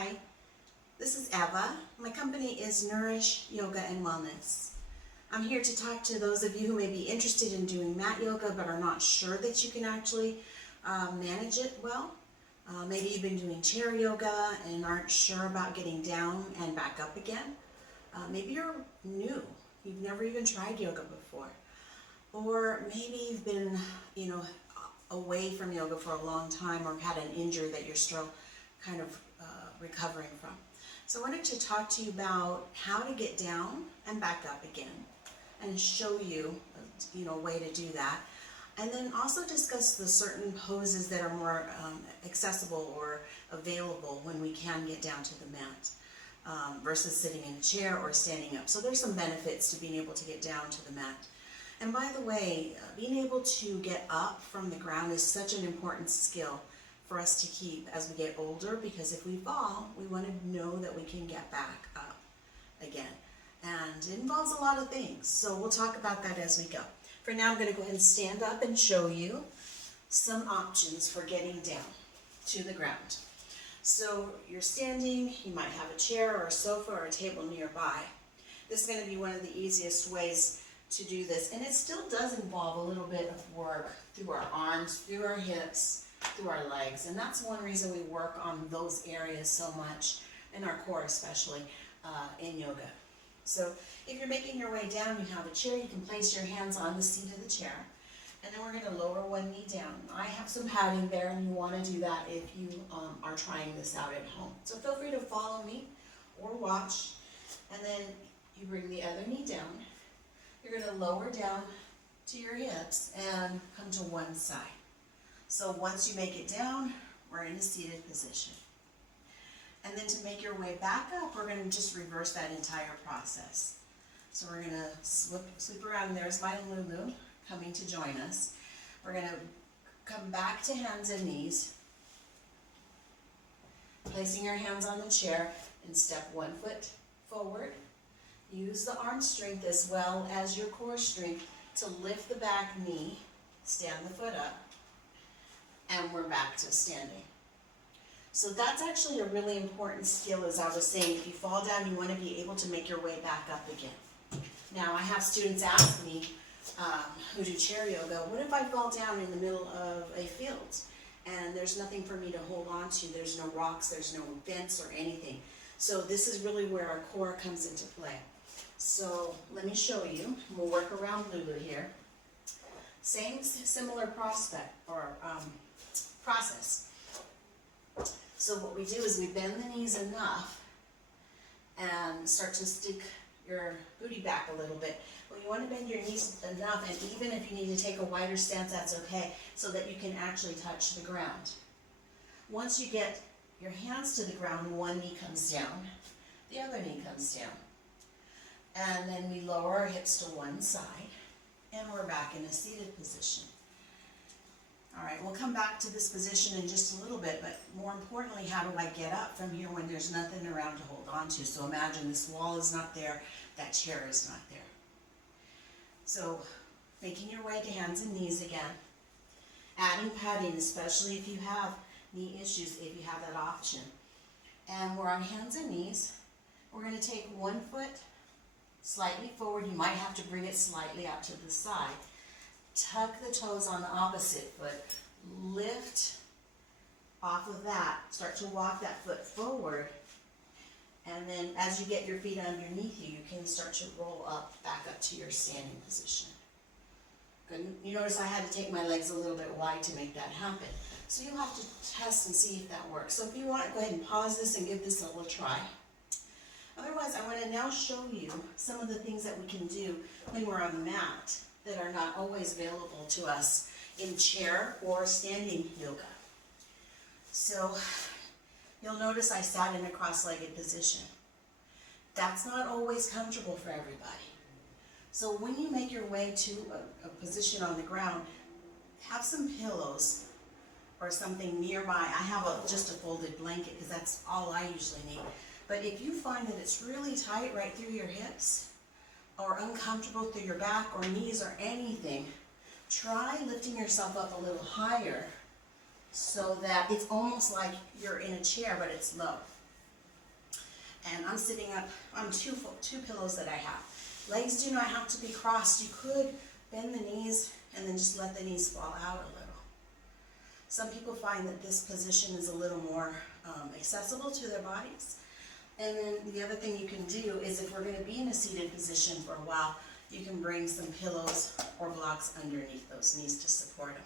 Hi, this is Eva. My company is Nourish Yoga and Wellness. I'm here to talk to those of you who may be interested in doing mat yoga but are not sure that you can actually manage it well. Maybe you've been doing chair yoga and aren't sure about getting down and back up again. Maybe you're new. You've never even tried yoga before. Or maybe you've been, away from yoga for a long time or had an injury that you're still kind of recovering from. So I wanted to talk to you about how to get down and back up again and show you, a way to do that. And then also discuss the certain poses that are more accessible or available when we can get down to the mat versus sitting in a chair or standing up. So there's some benefits to being able to get down to the mat. And by the way, being able to get up from the ground is such an important skill for us to keep as we get older, because if we fall, we want to know that we can get back up again. And it involves a lot of things, so we'll talk about that as we go. For now, I'm going to go ahead and stand up and show you some options for getting down to the ground. So you're standing, you might have a chair or a sofa or a table nearby. This is going to be one of the easiest ways to do this, and it still does involve a little bit of work through our arms, through our hips, through our legs, and that's one reason we work on those areas so much, in our core especially, in yoga. So if you're making your way down, you have a chair, you can place your hands on the seat of the chair, and then we're going to lower one knee down. I have some padding there, and you want to do that if you are trying this out at home. So feel free to follow me or watch, and then you bring the other knee down. You're going to lower down to your hips and come to one side. So once you make it down, we're in a seated position. And then to make your way back up, we're going to just reverse that entire process. So we're going to sweep around. There's my Lulu coming to join us. We're going to come back to hands and knees, placing your hands on the chair and step 1 foot forward. Use the arm strength as well as your core strength to lift the back knee, stand the foot up, and we're back to standing. So that's actually a really important skill. As I was saying, if you fall down, you want to be able to make your way back up again. Now, I have students ask me who do chair yoga, what if I fall down in the middle of a field and there's nothing for me to hold on to? There's no rocks, there's no fence or anything. So this is really where our core comes into play. So let me show you. We'll work around Lulu here. Same similar process. So what we do is we bend the knees enough and start to stick your booty back a little bit. Well, you want to bend your knees enough, and even if you need to take a wider stance, that's okay, so that you can actually touch the ground. Once you get your hands to the ground, one knee comes down, the other knee comes down. And then we lower our hips to one side, and we're back in a seated position. All right, we'll come back to this position in just a little bit, but more importantly, how do I get up from here when there's nothing around to hold on to? So imagine this wall is not there, that chair is not there. So making your way to hands and knees again, adding padding, especially if you have knee issues, if you have that option. And we're on hands and knees. We're going to take 1 foot slightly forward. You might have to bring it slightly out to the side. Tuck the toes on the opposite foot. Lift off of that. Start to walk that foot forward. And then as you get your feet underneath you, you can start to roll up, back up to your standing position. Good. You notice I had to take my legs a little bit wide to make that happen. So you'll have to test and see if that works. So if you want, go ahead and pause this and give this a little try. Otherwise, I want to now show you some of the things that we can do when we're on the mat that are not always available to us in chair or standing yoga. So you'll notice I sat in a cross-legged position. That's not always comfortable for everybody. So when you make your way to a position on the ground, have some pillows or something nearby. I have just a folded blanket because that's all I usually need. But if you find that it's really tight right through your hips or uncomfortable through your back or knees or anything, try lifting yourself up a little higher so that it's almost like you're in a chair, but it's low. And I'm sitting up on two pillows that I have. Legs do not have to be crossed. You could bend the knees and then just let the knees fall out a little. Some people find that this position is a little more accessible to their bodies. And then the other thing you can do is, if we're going to be in a seated position for a while, you can bring some pillows or blocks underneath those knees to support them.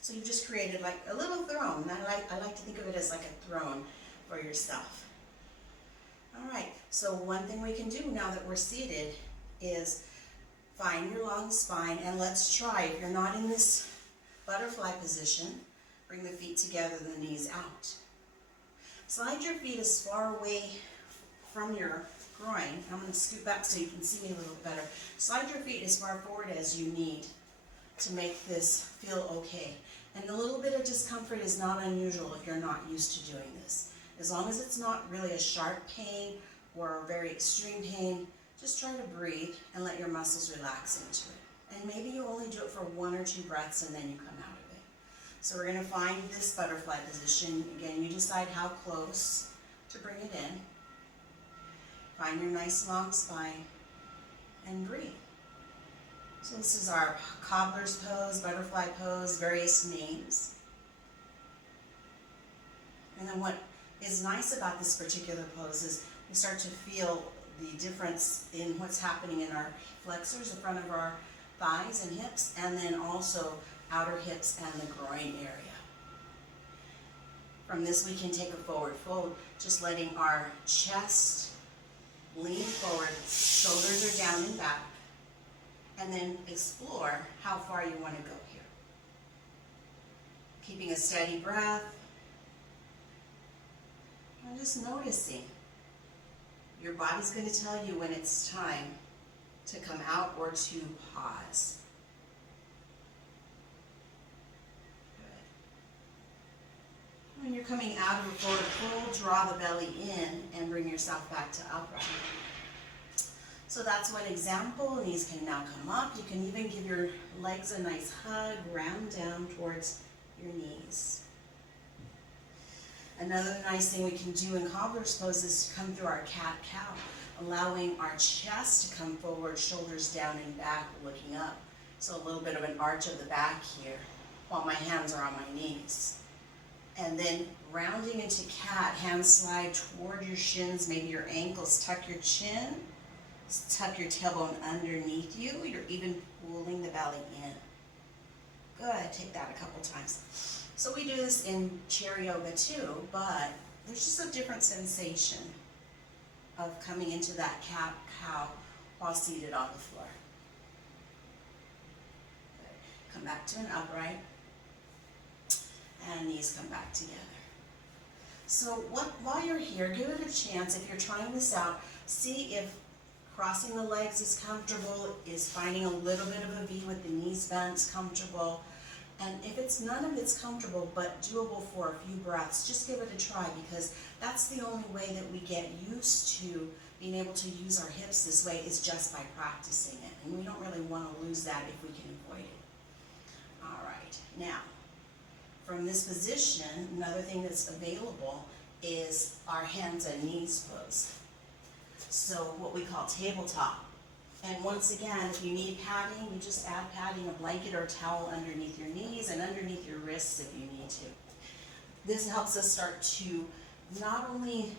So you've just created like a little throne. I like to think of it as like a throne for yourself. All right, so one thing we can do now that we're seated is find your long spine, and let's try, if you're not in this butterfly position, bring the feet together, the knees out. Slide your feet as far away from your groin. I'm going to scoot back so you can see me a little better. Slide your feet as far forward as you need to make this feel okay. And a little bit of discomfort is not unusual if you're not used to doing this. As long as it's not really a sharp pain or a very extreme pain, just try to breathe and let your muscles relax into it. And maybe you only do it for 1 or 2 breaths and then you come out of it. So we're going to find this butterfly position. Again, you decide how close to bring it in. Find your nice long spine and breathe. So this is our cobbler's pose, butterfly pose, various names. And then what is nice about this particular pose is we start to feel the difference in what's happening in our flexors, the front of our thighs and hips, and then also outer hips and the groin area. From this we can take a forward fold, just letting our chest lean forward, shoulders are down and back, and then explore how far you want to go here. Keeping a steady breath, and just noticing. Your body's going to tell you when it's time to come out or to pause. Good. When you're coming out of a forward fold, draw the belly in and bring yourself back to upright. So that's one example. Knees can now come up. You can even give your legs a nice hug, round down towards your knees. Another nice thing we can do in cobbler's pose is come through our cat-cow, allowing our chest to come forward, shoulders down and back, looking up. So a little bit of an arch of the back here, while my hands are on my knees. And then rounding into cat, hands slide toward your shins, maybe your ankles, tuck your chin, tuck your tailbone underneath you. You're even pulling the belly in. Good, take that a couple times. So we do this in chair yoga too, but there's just a different sensation of coming into that cat-cow while seated on the floor. Good. Come back to an upright, and knees come back together. So while you're here, give it a chance. If you're trying this out, see if crossing the legs is comfortable, is finding a little bit of a V with the knees bent comfortable. And if it's none of it's comfortable but doable for a few breaths, just give it a try, because that's the only way that we get used to being able to use our hips this way, is just by practicing it. And we don't really want to lose that if we can avoid it. All right, now, from this position, another thing that's available is our hands and knees pose. So what we call tabletop. And once again, if you need padding, you just add padding, a blanket or a towel underneath your knees and underneath your wrists if you need to. This helps us start to not only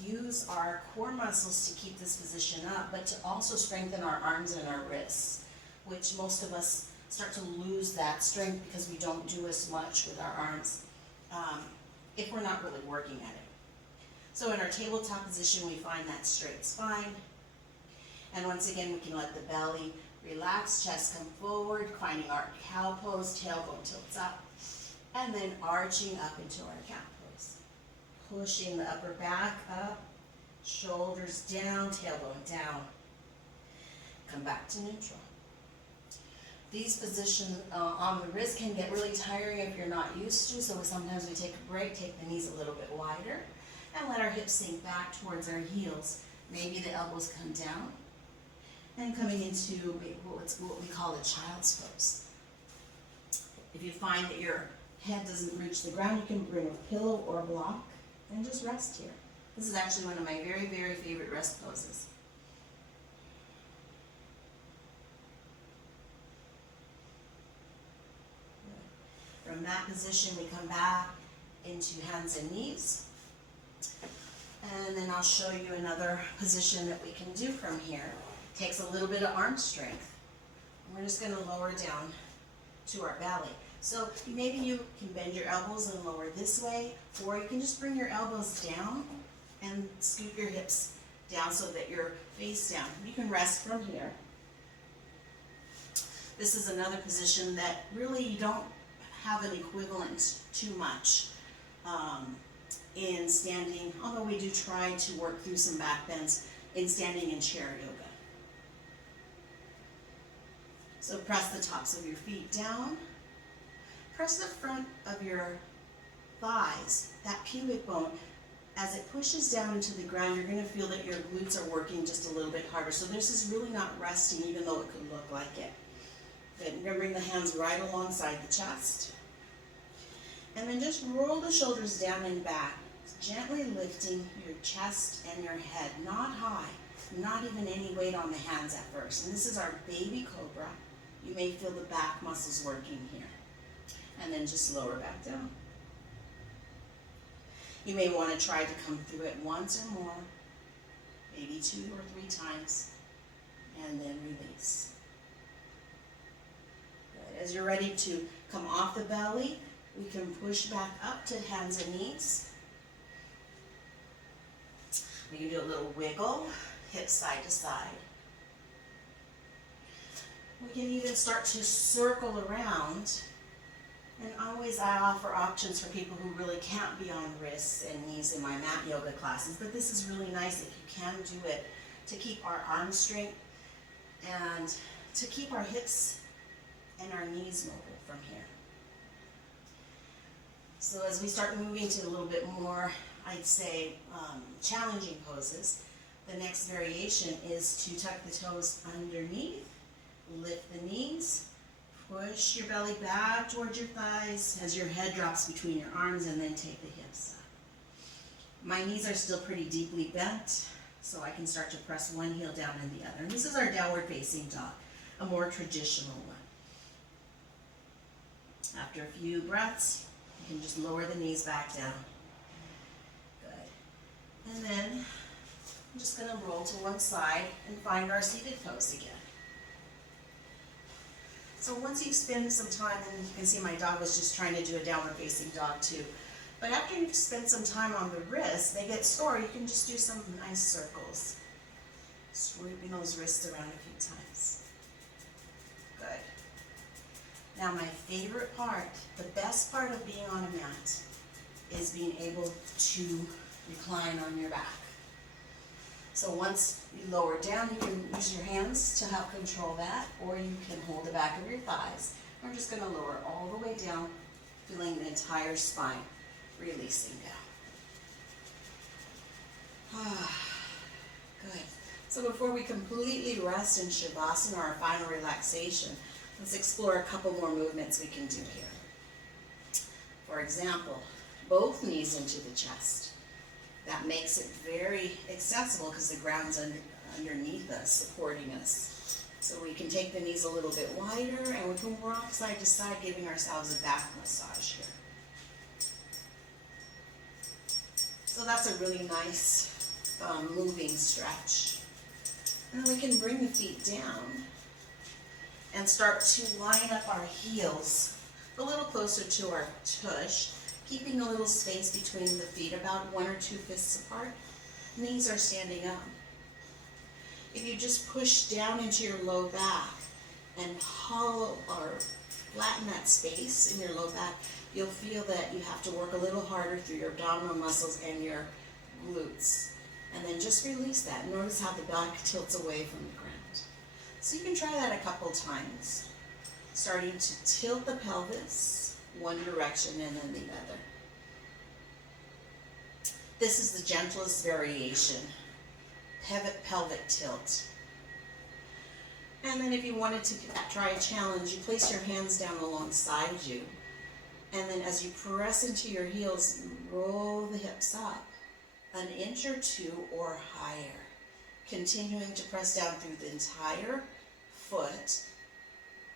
use our core muscles to keep this position up, but to also strengthen our arms and our wrists, which most of us start to lose that strength because we don't do as much with our arms if we're not really working at it. So in our tabletop position, we find that straight spine. And once again, we can let the belly relax, chest come forward, finding our cow pose, tailbone tilts up, and then arching up into our cat pose. Pushing the upper back up, shoulders down, tailbone down. Come back to neutral. These positions on the wrist can get really tiring if you're not used to, so sometimes we take a break, take the knees a little bit wider, and let our hips sink back towards our heels. Maybe the elbows come down. And coming into what we call a child's pose. If you find that your head doesn't reach the ground, you can bring a pillow or a block and just rest here. This is actually one of my very, very favorite rest poses. From that position, we come back into hands and knees. And then I'll show you another position that we can do from here. Takes a little bit of arm strength. We're just going to lower down to our belly. So maybe you can bend your elbows and lower this way, or you can just bring your elbows down and scoop your hips down so that you're face down. You can rest from here. This is another position that really you don't have an equivalent too much in standing, although we do try to work through some back bends in standing in chair yoga. So press the tops of your feet down. Press the front of your thighs, that pubic bone. As it pushes down into the ground, you're going to feel that your glutes are working just a little bit harder. So this is really not resting, even though it could look like it. Good. You're going to bring the hands right alongside the chest. And then just roll the shoulders down and back, gently lifting your chest and your head, not high, not even any weight on the hands at first. And this is our baby cobra. You may feel the back muscles working here. And then just lower back down. You may want to try to come through it once or more, maybe 2 or 3 times, and then release. Good. As you're ready to come off the belly, we can push back up to hands and knees. We can do a little wiggle, hips side to side. We can even start to circle around. And always I offer options for people who really can't be on wrists and knees in my mat yoga classes, but this is really nice if you can do it to keep our arm straight and to keep our hips and our knees mobile from here. So as we start moving to a little bit more, I'd say, challenging poses, the next variation is to tuck the toes underneath, lift the knees, push your belly back towards your thighs as your head drops between your arms, and then take the hips up. My knees are still pretty deeply bent, so I can start to press one heel down and the other. And this is our downward facing dog, a more traditional one. After a few breaths, you can just lower the knees back down. Good. And then I'm just going to roll to one side and find our seated pose again. So once you spend some time, and you can see my dog was just trying to do a downward facing dog too, but after you've spent some time on the wrists, they get sore, you can just do some nice circles, sweeping those wrists around a few times. Good. Now my favorite part, the best part of being on a mat, is being able to recline on your back. So once you lower down, you can use your hands to help control that, or you can hold the back of your thighs. We're just going to lower all the way down, feeling the entire spine releasing down. Good. So before we completely rest in Shavasana, our final relaxation, let's explore a couple more movements we can do here. For example, both knees into the chest. That makes it very accessible because the ground's underneath us, supporting us. So we can take the knees a little bit wider, and we can rock side to side, giving ourselves a back massage here. So that's a really nice moving stretch. And then we can bring the feet down and start to line up our heels a little closer to our tush, keeping a little space between the feet, about 1 or 2 fists apart. Knees are standing up. If you just push down into your low back and hollow or flatten that space in your low back, you'll feel that you have to work a little harder through your abdominal muscles and your glutes. And then just release that. Notice how the back tilts away from the ground. So you can try that a couple times. Starting to tilt the pelvis one direction and then the other. This is the gentlest variation, pelvic tilt. And then if you wanted to try a challenge, you place your hands down alongside you. And then as you press into your heels, roll the hips up an inch or two or higher. Continuing to press down through the entire foot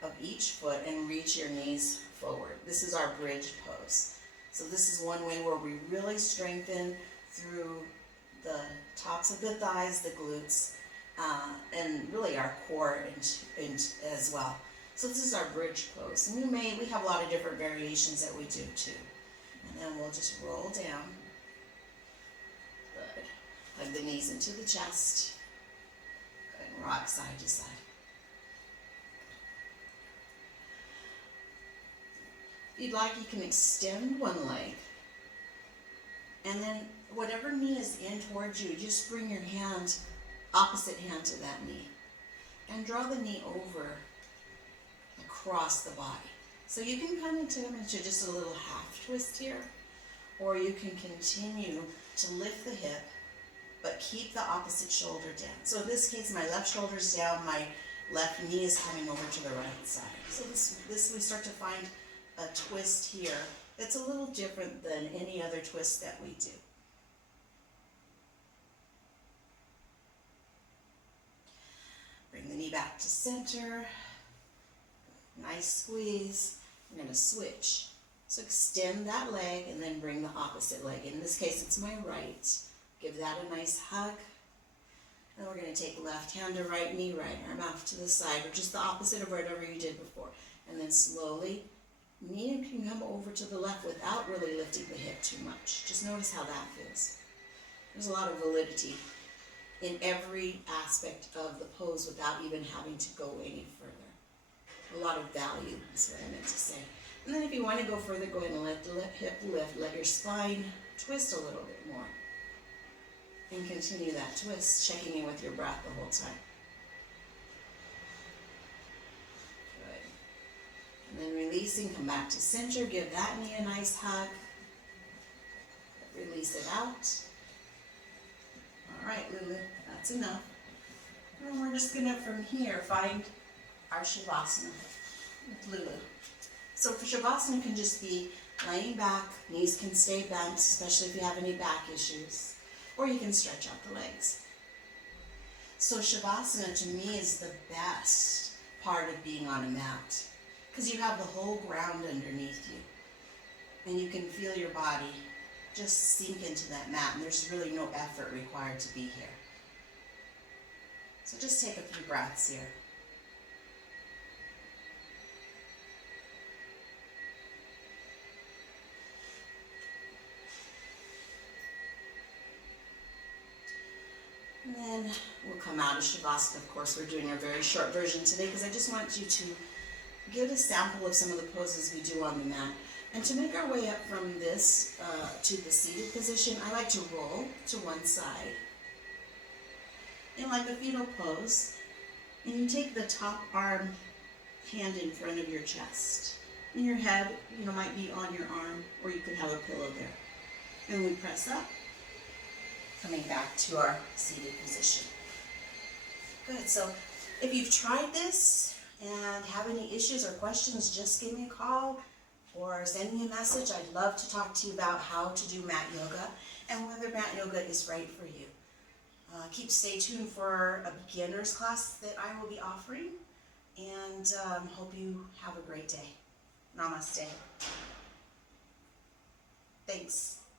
of each foot and reach your knees forward. This is our bridge pose. So this is one way where we really strengthen through the tops of the thighs, the glutes, and really our core and as well. So this is our bridge pose. And we have a lot of different variations that we do too. And then we'll just roll down. Good. Hug the knees into the chest. Good. And rock side to side. If you'd like, you can extend one leg. And then whatever knee is in towards you, just bring your hand, opposite hand to that knee. And draw the knee over across the body. So you can come into just a little half twist here, or you can continue to lift the hip, but keep the opposite shoulder down. So in this case, my left shoulder's down, my left knee is coming over to the right side. So this we start to find a twist here that's a little different than any other twist that we do. Bring the knee back to center. Nice squeeze. I'm going to switch. So extend that leg and then bring the opposite leg. In this case, it's my right. Give that a nice hug. Then we're going to take left hand to right knee, right arm off to the side, or just the opposite of whatever you did before. And then slowly, knee can come over to the left without really lifting the hip too much. Just notice how that feels. There's a lot of validity in every aspect of the pose without even having to go any further. A lot of value is what I meant to say. And then if you want to go further, go ahead and let the hip lift. Let your spine twist a little bit more. And continue that twist, checking in with your breath the whole time. Good. And then releasing, come back to center. Give that knee a nice hug. Release it out. All right, Lulu, that's enough. And we're just going to, from here, find our Shavasana with Lulu. So for Shavasana, can just be laying back, knees can stay bent, especially if you have any back issues, or you can stretch out the legs. So Shavasana to me is the best part of being on a mat, because you have the whole ground underneath you, and you can feel your body just sink into that mat, and there's really no effort required to be here. So just take a few breaths here. And then we'll come out of Shavasana. Of course, we're doing a very short version today because I just want you to get a sample of some of the poses we do on the mat. And to make our way up from this to the seated position, I like to roll to one side in like a fetal pose. And you take the top arm hand in front of your chest. And your head, might be on your arm, or you could have a pillow there. And we press up. Coming back to our seated position. Good, so if you've tried this and have any issues or questions, just give me a call or send me a message. I'd love to talk to you about how to do mat yoga and whether mat yoga is right for you. Stay tuned for a beginner's class that I will be offering, and hope you have a great day. Namaste. Thanks.